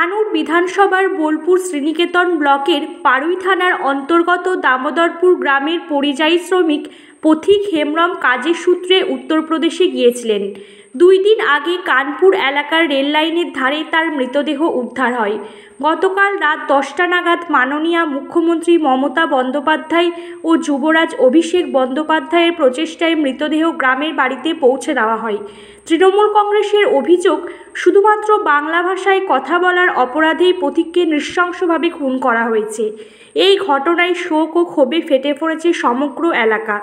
নানুর বিধানসভার বোলপুর শ্রীনিকেতন ব্লকের পাড়ুই থানার অন্তর্গত দামোদরপুর গ্রামের পরিযায়ী শ্রমিক পথিক হেমব্রম কাজের সূত্রে উত্তরপ্রদেশে গিয়েছিলেন। 2 দিন আগে কানপুর এলাকার রেল লাইনের ধারে তার মৃতদেহ উদ্ধার হয়। গতকাল রাত 10টা নাগাদ মাননীয় মুখ্যমন্ত্রী মমতা বন্দ্যোপাধ্যায় ও যুবরাজ অভিষেক বন্দ্যোপাধ্যায়ের প্রচেষ্টায় মৃতদেহ গ্রামের বাড়িতে পৌঁছে দেওয়া হয়। তৃণমূল কংগ্রেসের অভিযোগ, শুধুমাত্র বাংলা ভাষায় কথা বলার অপরাধেই পথিককে নৃশংসভাবে খুন করা হয়েছে। এই ঘটনায় শোক ও ক্ষোভে ফেটে পড়েছে সমগ্র এলাকা।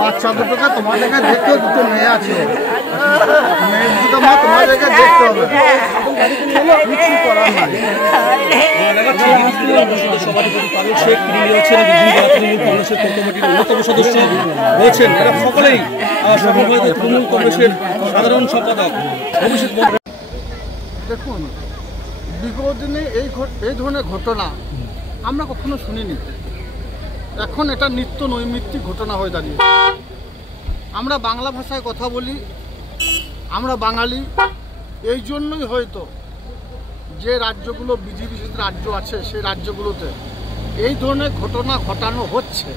বাচ্চা দুটোকে তোমাদেরকে দেখতে, দুটো মেয়ে আছে, মেয়ে দুটো মা তোমাদেরকে দেখতে হবে, কিছু করার নাই। দেখুন, বিগত দিনে এই ধরনের ঘটনা আমরা কখনো শুনিনি। এখন এটা নিত্য নৈমিত্তিক ঘটনা হয়ে দাঁড়িয়েছে। আমরা বাংলা ভাষায় কথা বলি, আমরা বাঙালি, এই জন্যই হয়তো যে রাজ্যগুলো বিধিবিশেষ রাজ্য আছে সেই রাজ্যগুলোতে এই ধরনের ঘটনা ঘটানো হচ্ছে।